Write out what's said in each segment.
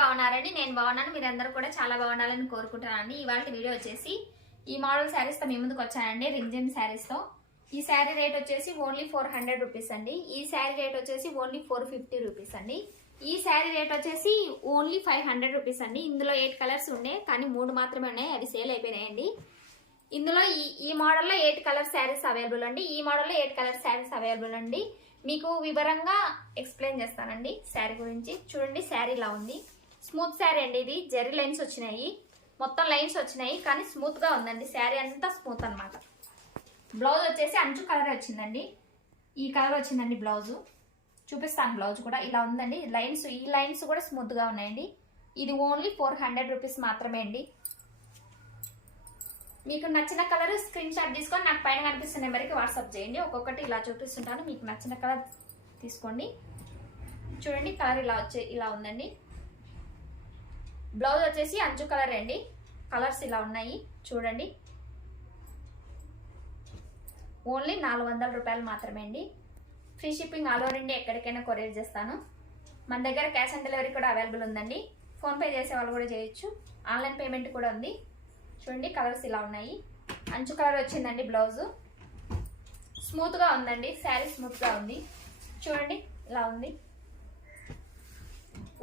బాగున్నారండి. నేను బాగున్నాను, మీరందరూ కూడా చాలా బాగుండాలని కోరుకుంటున్నానండి. ఇవాళ వీడియో వచ్చేసి ఈ మోడల్ శారీస్ తో మీ ముందుకు వచ్చానండి. రింజిమ్ శారీస్ తో. ఈ శారీ రేట్ వచ్చేసి ఓన్లీ 400 రూపీస్ అండి. ఈ శారీ రేట్ వచ్చేసి ఓన్లీ 450 రూపీస్ అండి. ఈ శారీ రేట్ వచ్చేసి ఓన్లీ 500 రూపీస్ అండి. ఇందులో 8 కలర్స్ ఉన్నాయి, కానీ 3 మాత్రమే ఉన్నాయి, అవి సేల్ అయిపోయినాయండి. ఇందులో ఈ మోడల్లో 8 కలర్ శారీస్ అవైలబుల్ అండి. ఈ మోడల్లో 8 కలర్ శారీస్ అవైలబుల్ అండి. మీకు వివరంగా ఎక్స్ప్లెయిన్ చేస్తానండి శారీ గురించి. చూడండి, శారీ ఇలా ఉంది. స్మూత్ శారీ అండి. ఇది జెర్రీ లైన్స్ వచ్చినాయి, మొత్తం లైన్స్ వచ్చినాయి, కానీ స్మూత్ గా ఉందండి. శారీ అంతా స్మూత్ అనమాట. బ్లౌజ్ వచ్చేసి అంచు కలర్ వచ్చిందండి. ఈ కలర్ వచ్చిందండి బ్లౌజ్. చూపిస్తాను బ్లౌజ్ కూడా. ఇలా ఉందండి లైన్స్. ఈ లైన్స్ కూడా స్మూత్ గా ఉన్నాయండి. ఇది ఓన్లీ 400 రూపీస్ మాత్రమే అండి. మీకు నచ్చిన కలర్ స్క్రీన్ షాట్ తీసుకొని నాకు పైన కనిపిస్తున్న నెంబర్కి వాట్సాప్ చేయండి. ఒక్కొక్కటి ఇలా చూపిస్తుంటాను, మీకు నచ్చిన కలర్ తీసుకోండి. చూడండి, కలర్ ఇలా ఉందండి. బ్లౌజ్ వచ్చేసి అంచు కలర్ అండి. కలర్స్ ఇలా ఉన్నాయి చూడండి. ఓన్లీ 400 రూపాయలు మాత్రమే అండి. Free shipping all over India, ఎక్కడికైనా కొరియర్ చేస్తాను. మన దగ్గర క్యాష్ ఆన్ డెలివరీ కూడా అవైలబుల్ ఉందండి. ఫోన్పే చేసే వాళ్ళు కూడా చేయొచ్చు, ఆన్లైన్ పేమెంట్ కూడా ఉంది. చూడండి, కలర్స్ ఇలా ఉన్నాయి. అంచు కలర్ వచ్చిందండి. బ్లౌజ్ స్మూత్ గా ఉందండి. శారీ స్మూత్ గా ఉంది. చూడండి, ఇలా ఉంది.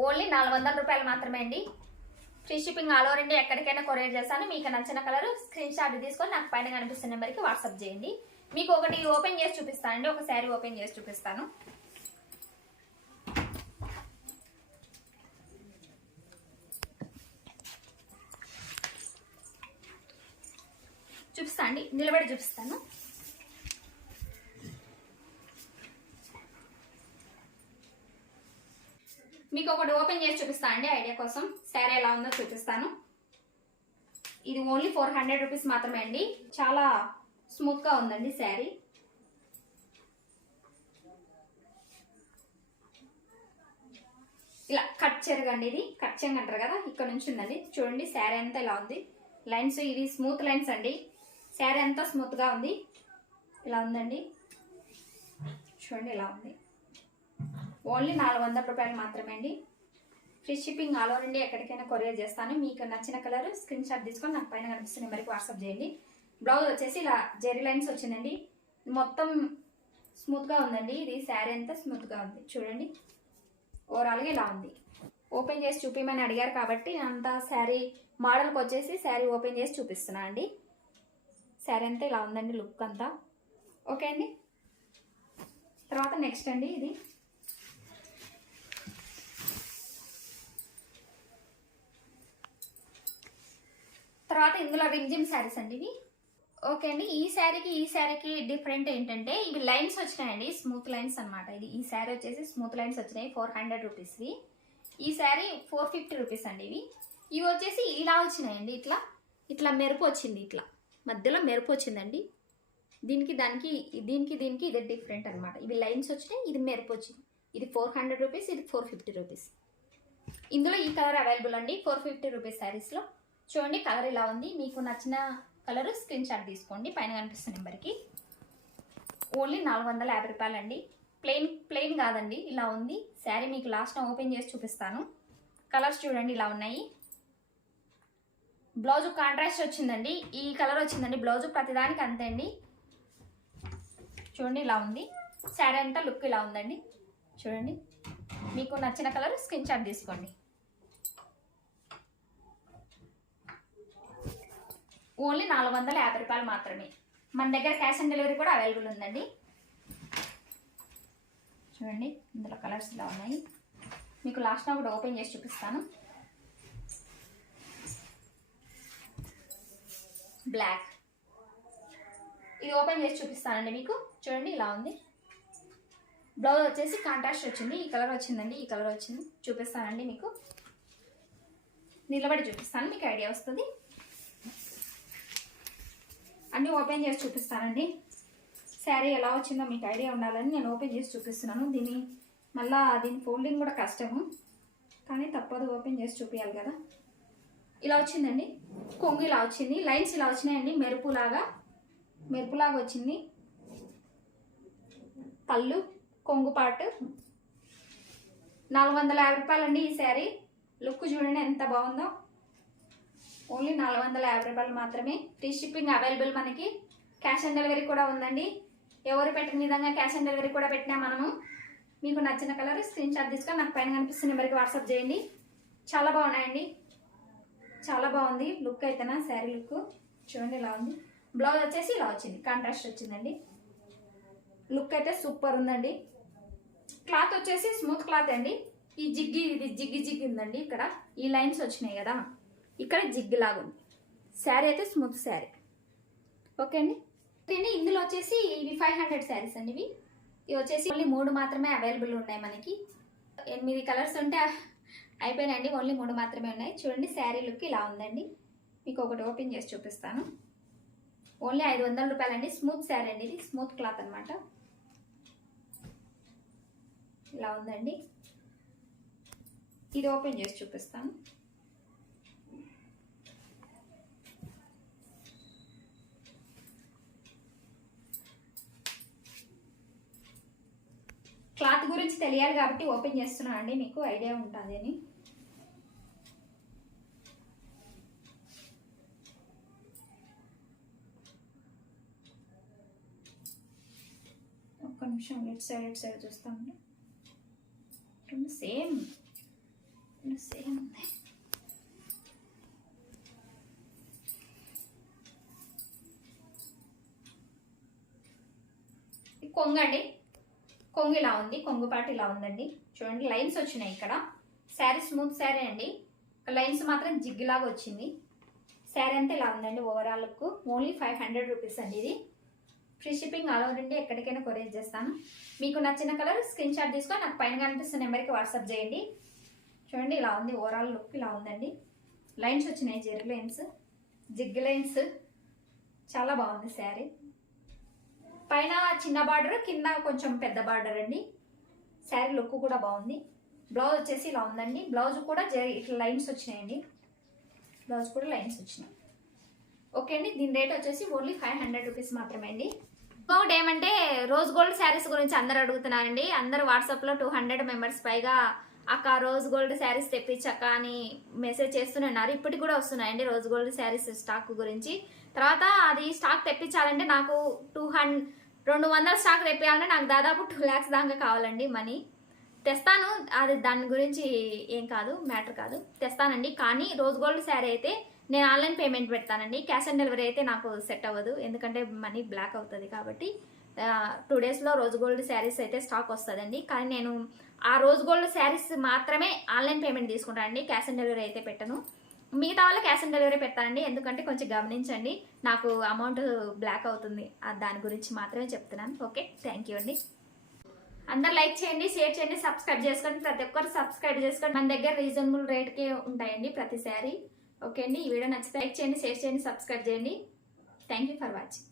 ఓన్లీ 400 రూపాయలు మాత్రమే అండి. Free shipping all over India, ఎక్కడికైనా కొరియర్ చేస్తాను. మీకు నచ్చిన కలర్ స్క్రీన్ షాట్ తీసుకొని నాకు పైన కనిపిస్తున్న నెంబర్కి వాట్సాప్ చేయండి. మీకు ఒకటి ఓపెన్ చేసి చూపిస్తానండి. ఒక శారీ ఓపెన్ చేసి చూపిస్తాను. చూపిస్తాండి, నిలబడి చూపిస్తాను. మీకు ఒకటి ఓపెన్ చేసి చూపిస్తానండి ఐడియా కోసం. శారీ ఎలా ఉందో చూపిస్తాను. ఇది ఓన్లీ 400 రూపీస్ మాత్రమే అండి. చాలా స్మూత్ గా ఉందండి శారీ. ఇలా కట్ చెరగండి. ఇది కట్ చెంగ అంటారు కదా, ఇక్కడ నుంచి ఉందండి. చూడండి, శారీ అంతా ఇలా ఉంది. లైన్స్ ఇవి స్మూత్ లైన్స్ అండి. శారీ అంతా స్మూత్ గా ఉంది. ఇలా ఉందండి. చూడండి, ఇలా ఉంది. ఓన్లీ 400 రూపాయలు మాత్రమే అండి. Free shipping all over India, ఎక్కడికైనా కొరియర్ చేస్తాను. మీకు నచ్చిన కలర్ స్క్రీన్ షాట్ తీసుకొని నాకు పైన కనిపిస్తున్న నెంబర్కి వాట్సాప్ చేయండి. బ్లౌజ్ వచ్చేసి ఇలా జెర్రీ లైన్స్ వచ్చిందండి. మొత్తం స్మూత్ గా ఉందండి. ఇది శారీ అంతా స్మూత్ గా ఉంది. చూడండి, ఓవరాల్గా ఇలా ఉంది. ఓపెన్ చేసి చూపించమని అడిగారు కాబట్టి అంతా శారీ మోడల్కి వచ్చేసి శారీ ఓపెన్ చేసి చూపిస్తున్నా అండి. శారీ అంతా ఇలా ఉందండి, లుక్ అంతా ఓకే అండి. తర్వాత నెక్స్ట్ అండి, ఇది తర్వాత ఇందులో రింజిమ్ శారీస్ అండి ఇవి. ఓకే అండి. ఈ శారీకి డిఫరెంట్ ఏంటంటే ఇవి లైన్స్ వచ్చినాయండి, స్మూత్ లైన్స్ అనమాట. ఇది ఈ శారీ వచ్చేసి స్మూత్ లైన్స్ వచ్చినాయి. 400 రూపీస్వి. ఈ శారీ 450 రూపీస్ అండి. ఇవి వచ్చేసి ఇలా వచ్చినాయండి. ఇట్లా మెరుపు వచ్చింది. ఇట్లా మధ్యలో మెరుపు వచ్చిందండి. దీనికి ఇదే డిఫరెంట్ అనమాట. ఇవి లైన్స్ వచ్చినాయి, ఇది మెరుపు వచ్చింది. ఇది 400 రూపీస్, ఇది 450 రూపీస్. ఇందులో ఈ కలర్ అవైలబుల్ అండి 450 రూపీస్ శారీస్లో. చూడండి, కలర్ ఇలా ఉంది. మీకు నచ్చిన కలర్ స్క్రీన్ షాట్ తీసుకోండి పైన కనిపిస్తున్న నెంబర్కి. ఓన్లీ 450 రూపాయలు అండి. ప్లెయిన్ కాదండి, ఇలా ఉంది శారీ. మీకు లాస్ట్లో ఓపెన్ చేసి చూపిస్తాను. కలర్స్ చూడండి, ఇలా ఉన్నాయి. బ్లౌజ్ కాంట్రాస్ట్ వచ్చిందండి. ఈ కలర్ వచ్చిందండి బ్లౌజ్. ప్రతిదానికి అంతే అండి. చూడండి, ఇలా ఉంది శారీ అంతా. లుక్ ఇలా ఉందండి. చూడండి, మీకు నచ్చిన కలర్ స్క్రీన్ షాట్ తీసుకోండి. ఓన్లీ 450 రూపాయలు మాత్రమే. మన దగ్గర క్యాష్ ఆన్ డెలివరీ కూడా అవైలబుల్ ఉందండి. చూడండి, ఇందులో కలర్స్ ఇలా ఉన్నాయి. మీకు లాస్ట్లో కూడా ఓపెన్ చేసి చూపిస్తాను. బ్లాక్, ఇది ఓపెన్ చేసి చూపిస్తానండి మీకు. చూడండి, ఇలా ఉంది. బ్లౌజ్ వచ్చేసి కాంట్రాస్ట్ వచ్చింది. ఈ కలర్ వచ్చిందండి, ఈ కలర్ వచ్చింది. చూపిస్తానండి మీకు. నిలబడి చూపిస్తాను, మీకు ఐడియా వస్తుంది. అన్నీ ఓపెన్ చేసి చూపిస్తానండి. శారీ ఎలా వచ్చిందో మీకు ఐడియా ఉండాలని నేను ఓపెన్ చేసి చూపిస్తున్నాను. దీని ఫోల్డింగ్ కూడా కష్టము, కానీ తప్పదు, ఓపెన్ చేసి చూపించాలి కదా. ఇలా వచ్చిందండి. కొంగు ఇలా వచ్చింది. లైన్స్ ఇలా వచ్చినాయండి. మెరుపులాగా వచ్చింది. పళ్ళు, కొంగు పార్ట్ 450 రూపాయలండి ఈ శారీ. లుక్ చూడండి ఎంత బాగుందో. ఓన్లీ 450 రూపాయలు మాత్రమే. ఫ్రీ షిప్పింగ్ అవైలబుల్ మనకి. క్యాష్ ఆన్ డెలివరీ కూడా ఉందండి. ఎవరు పెట్టిన విధంగా క్యాష్ ఆన్ డెలివరీ కూడా పెట్టినా మనము. మీకు నచ్చిన కలర్ స్క్రీన్ షాట్ తీసుకొని నాకు పైన కనిపిస్తున్న నెంబర్కి వాట్సాప్ చేయండి. చాలా బాగున్నాయండి, చాలా బాగుంది లుక్ అయితేనా. శారీ లుక్ చూడండి ఇలా ఉంది. బ్లౌజ్ వచ్చేసి ఇలా వచ్చింది, కాంట్రాస్ట్ వచ్చిందండి. లుక్ అయితే సూపర్ ఉందండి. క్లాత్ వచ్చేసి స్మూత్ క్లాత్ అండి. ఈ జిగ్గి ఇది జిగ్గి ఉందండి. ఇక్కడ ఈ లైన్స్ వచ్చినాయి కదా, ఇక్కడ జిగ్గి లాగా ఉంది. శారీ అయితే స్మూత్ శారీ. ఓకే అండి. ఇందులో వచ్చేసి ఇవి 500 శారీస్ అండి. ఇవి వచ్చేసి ఓన్లీ 3 మాత్రమే అవైలబుల్ ఉన్నాయి మనకి. 8 కలర్స్ ఉంటే అయిపోయినాయండి. ఓన్లీ 3 మాత్రమే ఉన్నాయి. చూడండి శారీ లుక్ ఇలా ఉందండి. మీకు ఒకటి ఓపెన్ చేసి చూపిస్తాను. ఓన్లీ 500 రూపాయలండి. స్మూత్ శారీ అండి, ఇది స్మూత్ క్లాత్ అనమాట. ఇలా ఉందండి. ఇది ఓపెన్ చేసి చూపిస్తాను. క్లాత్ గురించి తెలియాలి కాబట్టి ఓపెన్ చేస్తున్నాను అండి, మీకు ఐడియా ఉంటుంది అని. ఒక్క నిమిషం ఇటు సైడ్ చూస్తామండి. సేమ్ ఉంది. కొంగు అండి. కొంగు ఇలా ఉంది, కొంగు పాటు ఇలా ఉందండి. చూడండి లైన్స్ వచ్చినాయి ఇక్కడ. శారీ స్మూత్ శారీ అండి. లైన్స్ మాత్రం జిగ్గులాగా వచ్చింది. శారీ అంతా ఇలా ఉందండి. ఓవరాల్ లుక్ ఓన్లీ 500 రూపీస్ అండి. ఇది free shipping all over India, ఎక్కడికైనా కొరియర్ చేస్తాను. మీకు నచ్చిన కలర్ స్క్రీన్ షాట్ తీసుకొని నాకు పైన కనిపిస్తున్న నెంబర్కి వాట్సాప్ చేయండి. చూడండి ఇలా ఉంది. ఓవరాల్ లుక్ ఇలా ఉందండి. లైన్స్ వచ్చినాయి, జెరీ లైన్స్, జిగ్ లైన్స్. చాలా బాగుంది శారీ. పైన చిన్న బార్డర్, కింద కొంచెం పెద్ద బార్డర్ అండి. శారీ లుక్ కూడా బాగుంది. బ్లౌజ్ వచ్చేసి ఇలా ఉందండి. బ్లౌజ్ కూడా ఇట్లా లైన్స్ వచ్చినాయండి. బ్లౌజ్ కూడా లైన్స్ వచ్చినాయి. ఓకే అండి. దీని రేట్ వచ్చేసి ఓన్లీ 500 రూపీస్ మాత్రమే అండి. ఇంకొకటి ఏమంటే రోజ్ గోల్డ్ శారీస్ గురించి అందరు అడుగుతున్నారండి. అందరు వాట్సాప్లో 200 మెంబర్స్ పైగా అక్క రోజ్ గోల్డ్ శారీస్ తెప్పించక్క అని మెసేజ్ చేస్తున్నారు. ఇప్పటికి కూడా వస్తున్నాయండి రోజ్ గోల్డ్ శారీస్ స్టాక్ గురించి. తర్వాత అది స్టాక్ తెప్పించాలంటే నాకు 200 స్టాక్ తెప్పించాలంటే నాకు దాదాపు 2 lakhs దాకా కావాలండి మనీ. తెస్తాను, అది దాని గురించి ఏం కాదు, మ్యాటర్ కాదు, తెస్తానండి. కానీ రోజ్ గోల్డ్ శారీ అయితే నేను ఆన్లైన్ పేమెంట్ పెడతానండి. క్యాష్ ఆన్ డెలివరీ అయితే నాకు సెట్ అవ్వదు, ఎందుకంటే మనీ బ్లాక్ అవుతుంది కాబట్టి. 2 daysలో రోజ్ గోల్డ్ శారీస్ అయితే స్టాక్ వస్తుందండి. కానీ నేను ఆ రోజ్ గోల్డ్ శారీస్ మాత్రమే ఆన్లైన్ పేమెంట్ తీసుకుంటానండి. క్యాష్ ఆన్ డెలివరీ అయితే పెట్టను. మిగతా వాళ్ళు క్యాష్ ఆన్ డెలివరీ పెడతానండి. ఎందుకంటే కొంచెం గమనించండి, నాకు అమౌంట్ బ్లాక్ అవుతుంది, దాని గురించి మాత్రమే చెప్తున్నాను. ఓకే, థ్యాంక్ యూ అండి. అందరు లైక్ చేయండి, షేర్ చేయండి, సబ్స్క్రైబ్ చేసుకోండి. ప్రతి ఒక్కరు సబ్స్క్రైబ్ చేసుకోండి. మన దగ్గర రీజనబుల్ రేట్కే ఉంటాయండి ప్రతి శారీ. ఓకే అండి. ఈ వీడియో నచ్చితే లైక్ చేయండి, షేర్ చేయండి, సబ్స్క్రైబ్ చేయండి. Thank you for watching.